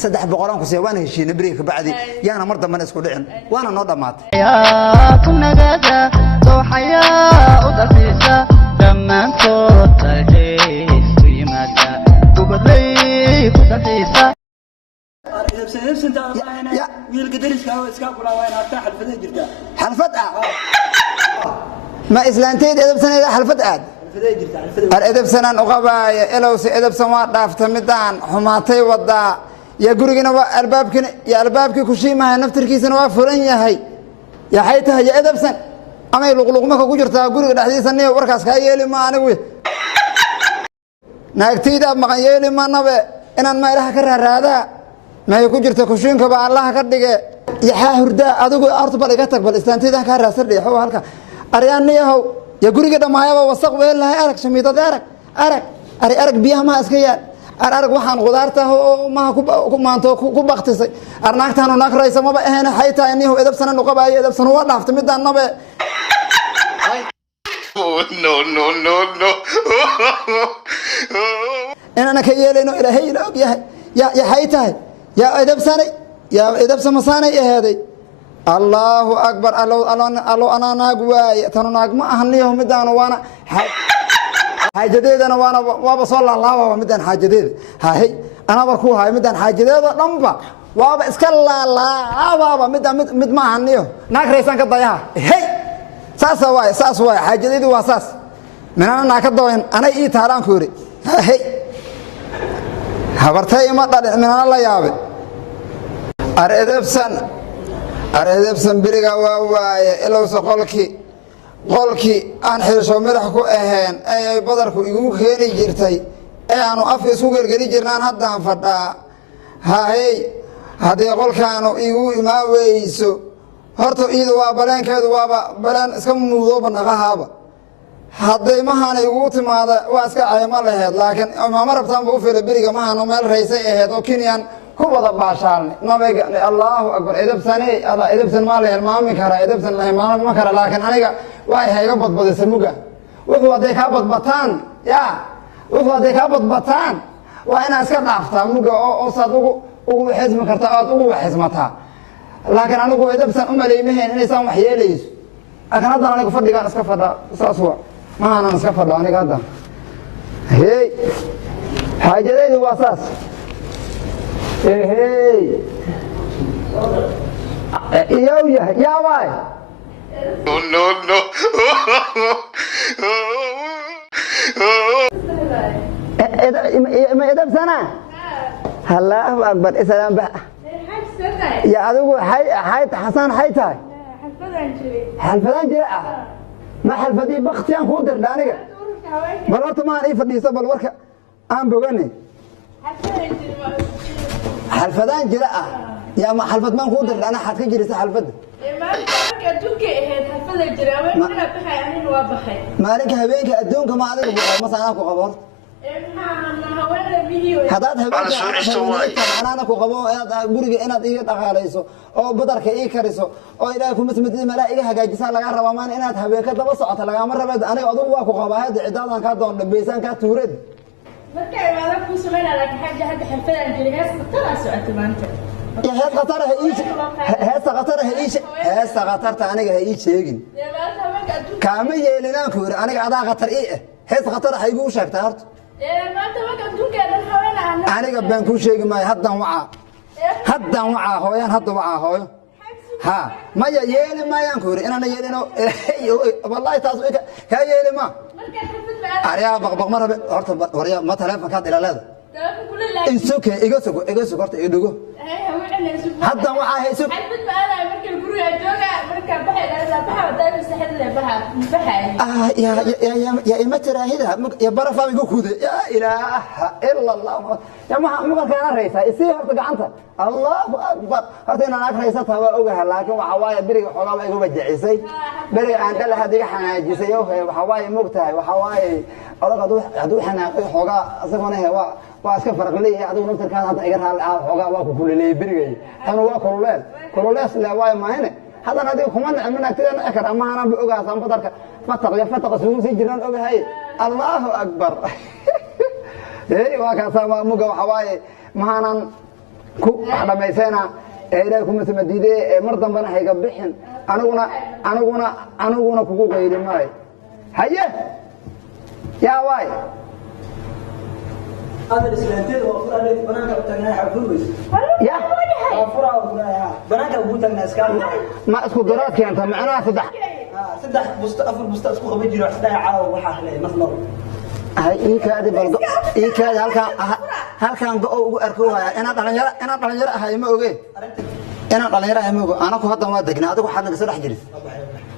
saddex boqolaan ku sii waan heshiin bariga bacdi yaana mar dambe isku dhicin waana noo dhamaatay yaa kunagada dooxaya u dalxiisa dhammaantood dalxiis u yimaada gubadley ku dalxiisa حلفت ما إسلامتين إذا بسنة حلفت عاد إذا بسنة أقبايا إلو إذا بسنة دافت مدان حماتي وضع يا جورجنا البابك يا البابك كشي ما نفتر كيسنا وافرين يا هي يا حيتها يا إذا بسنة أما يلقلق ما كوجرتها جورج حديث النية وركاس كايلي ما أنا وي ناكتيدا ما كايلي ما نبى إن ما إله كرر هذا ما يكون جرت كشين كبا الله كردك يا هردا أدوك أرتبط لقتك بالاستنتاج كهر سر لي هو هالك أرياني هو يا جوري كده معايا ووثق وين لا أرك شميطة أرك بيها ما أسكيان أرك وحن غدارته ما كوب ما أنتو كوب اختصي أرناك هنا ناك رئيس ما بقى هنا حيته إني هو إذا بسنة نقبة إذا بسنة ولا أفتح مدة النبى no. أنا كيالي إنه إلى هي لوك يا حيته يا إذا بسنة يا إذا بسنة سنة هذه الله أكبر الله أنا ناقواي تنو ناق ما أهنيهم مدان وانا حاجة جديدة أنا وانا وابا صلى الله ومدان حاجة جديدة هاي أنا بركو هاي مدان حاجة جديدة لمبا وابا اسكال الله وابا مد ما أهنيهم ناق ريسان كضيها هاي ساس واي حاجة جديدة واساس من أنا ناكدوين أنا إيه تهران كوري هاي habartay ma dhalin min Allah yaabe areedabsan biriga waa waaye ilowsa qolki aan xilsho madax ku ahayn ay badarku igu keeni jirtay ee aanu af isku gargari jirnaan haddaan fadhaa hay hadii qolkaanu igu imaaweyso horta iidu waa baleenkeedu waaba baleen iska muudo banaqahaaba hadday mahana igu timaada waa iska ayma lahayd laakiin ma rabtaan buu fiiray biriga mahana meel raysay ahayd oo Kenyan ku wada baashaalnay nabiga Allahu akbar idabsanay idabsan ma leeyahay maami kara idabsan la maami ma kara laakiin aniga way hayga badbadisay muga wuxuu waday ka badbataan wuxuu waday ka badbataan waa ina iska dhaaftaa muga oo saad ugu xismi karta aad ugu xismataa laakiin anigu idabsan uma leeyahay inaysan wax yeelayso akan hadda anigu fadhigaan iska fadhaa saas waa ما أنا مسافر لأني قدام هي حاجة ذي واساس هي يا واي no إذا بسنة الله أكبر إسلام بقى يا أدوك حيت حسن حيتاي حلفان جري ما حلفدي بختيان كودر دانيga balorta ma ay fadhiiso bal warka aan boganay حلفدان jira ya ma xalfad man kudar ana xad ka jirisa xalfada marka adduunka ahayd xalfada jira way kana baxay anina waa baxay maalinka habeenka adduunka ma adiga ma saana ku qabo hadaad habeenka ana ku qabo guriga inaad iga dhaqaalayso oo badarka ii kariso oo ilaahay ku masmadiin malaa'iga hagaajisan laga rabo maan inaad habeenka daba socoto laga ma rabaad aniga adigu waa ku qabaa hada cidaadan ka doon dhabeeysan ka tuureed marka ay wada ku sameeyaan laakiin xaja hada xalfadan jirigaas qatara socoto maanta hees qatarta aniga ha ii sheegin kaama yeelinaan ku yiri aniga adaa qatar ii hees qatar ay igu sheegtay horta maanta waxa adduunka dhan haweenana aniga baan ku sheegi maayo haddan waca hooyan hadda waca hooyo ha ma yeeli maayaan ku yiri inaan yeelino wallahi taas ka yeeli ma marka xalfad ariya baqbaq marabe horta wariya ma telefonka ilaalada insuke iga sugo horta iga dhugo haddan waxa hayso xalfad ma aad marka guriga jooga marka baxay la baxa wadaa saxid la baxa يا إمتى راهدها يا برا فاهم يقول يا إله إلا الله يا ما كان رئيسها يصير هرتق عنها الله أكبر هرتنا ناك رئيسها هوا أوجه لكن وحواي بريق حلام يقول بجعيسي بريق عند الله هذيك حناجيسي وحواي مقتها وحواي الله هدو حنا حوجا أصلاً هو واسكت فرق لي هذا نفس كان هذا إجرها حوجا واقف كل لي بريق كانوا واقف كلولات لا واي ما هنا هذا نادي كمان عملنا كذا أكثر أما أنا بأوجه سام بدرك فتق سوون سجلان أوجه هاي الله أكبر إيه وكذا ما مجا حواي ما أنا ku wax dhamaysayna ee ilaahay kuma samadiiday ee mar dambana hayga bixin aniguna kugu qayri maayo haye yaa waay هذا الإسلاميين وفرع لي بناك بتجناه حفلوس يا وفرع بناك أبوه تجناه سكان ما اسكو دراتك أنت معنا صدح أفر اسكو خبيج يروح صدق عاو وحاله مثلا هاي إيكادي بلقى إيكادي هالكان قو أركوها أنا طلعنا هاي ما أوجي أنا طلعنا هاي ما أوجي أنا كهذا ما دقنا هذا كحد نقصر حجري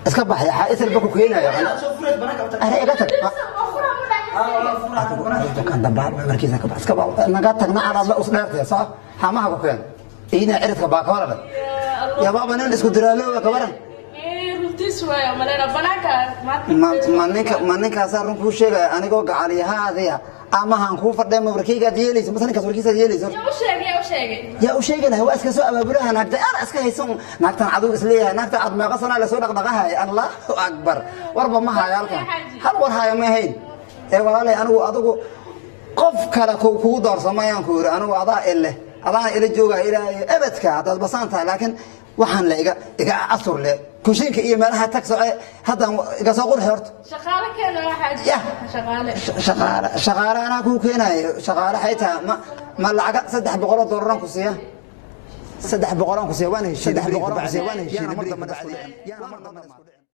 اسكبح يا حائس البكو كينا يا أخي أنا إيجاتك كان دباب مركزنا كباس كبا نقطعنا على الله أصدرته صح حماها بكين إينا عرفت باكورة يا بابا نلسك درالو كبرا ما نك صار نكون شيء أنا جو على هذا أما هنكون فرد مركيجة ديالي مثلا كسركيسة ديالي يا وشيء هو أسكت سؤال بقولها نقطع أنا أسكت هيسون نقطع عدو إسليها نقطع عد ما قصنا على سورة دقها الله أكبر وربما هاي الكلام هل ورها ما هين ee walaalay anigu adigu qof kale ku doorsamayaan ku yiri anigu adaa ila jooga ilaahay abadka dad basaanta laakiin waxaan la iga asur le kushinka iyo meelaha tagso hadda iga soo qurx horta shaqaale keena waxa shaqaale ana ku keenayo shaqaale hayta ma lacag $300 ku siiya $300 ku siiya waan heshiis $300 ku siiya waan heshiis